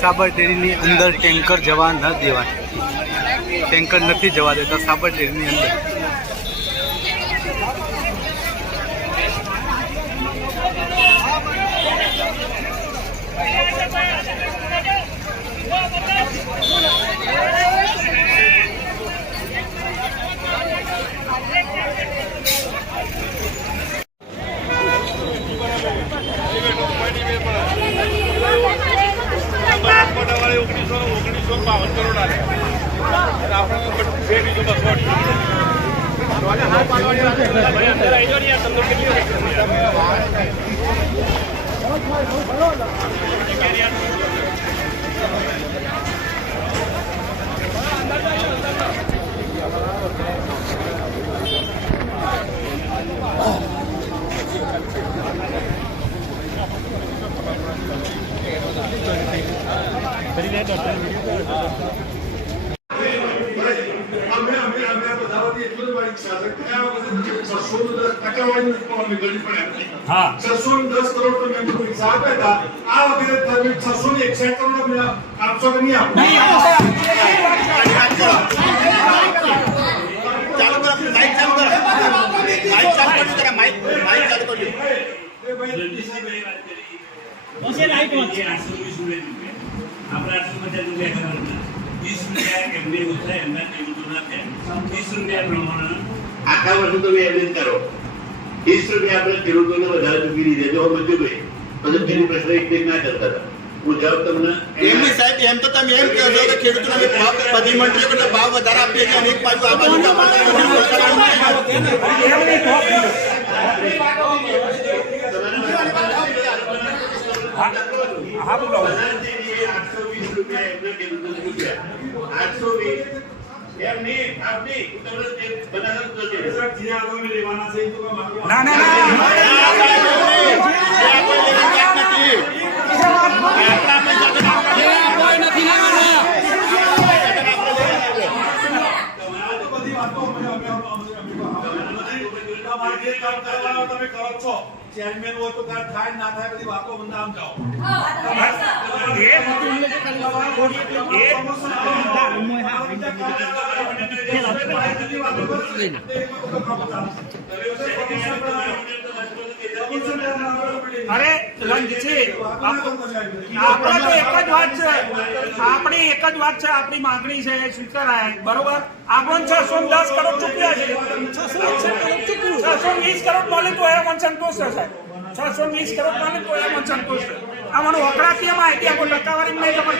સાબર અંદર ટેન્કર જવા ન દેવાય. ટેન્કર નથી જવા દેતા સાબર અંદર. ઓગણીસો ઓગણીસો બાવન કરોડ આલે અને આપણે બધું છે બીજું બસો અમે અમે અમે બધાથી એટલું જ મારી ઈચ્છા છે કે આ વખતે છસો ને દસ ટકાવારી નથી પાડવાની ગણી પડે છસો ને દસ કરોડ તો મેં પૈસા આપ્યા હતા આ વખતે તમે છસો ને એકસઠ કરોડ અમને આપશો કે નહીં આપો એ ભાઈ આખા વર્ષે તમે એમ કરો. ત્રીસ રૂપિયા આપણે ખેડૂતોને વધારે ચૂકી દીધે તો બધું ભાઈ પછી તેની પ્રશ્ન એક એક ના કરતા હતા. હું જવાબ તમને એમ સાહેબ એમ તો તમે એમ કહો છો કે ખેડૂતોને ભાવ બધી મંડળીઓ એટલે ભાવ વધારે આપીએ છીએ અને એક બાજુ આ બાજુ આઠસો વીસ રૂપિયા એમને ખેડૂતોને રૂપિયા આઠસો વીસ એમ નહીં આપની તમને એ તો ના ના વાતો અમે અમે તમારે જે કામ કરવાના તમે કરો છો ચેરમેન હોય તો કાંઈ થાય ના થાય બધી વાતો બંધ આમ જાઓ અરે, લંચ આપણે તો એક જ વાત છે. આપણી એક જ વાત છે. આપણી માંગણી છે સ્વીકારાય. બરોબર? આપણને છસો દસ કરોડ ચૂક્યા છે. છસો વીસ કરોડ મળે તો એ મને સંતોષ છે સાહેબ. છસો વીસ કરોડ મળે તો એ મને સંતોષ છે આ મને વકરાતી માહિતી કોઈ ટકાવારી નહીં ખબર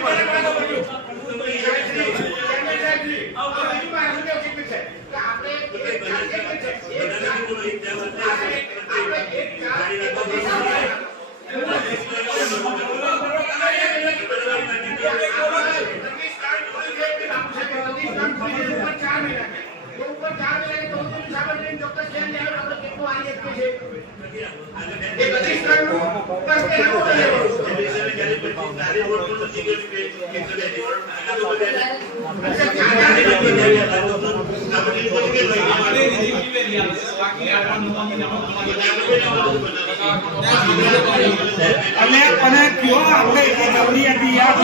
અને અને કયો આપણે જલ્દી હતી યાર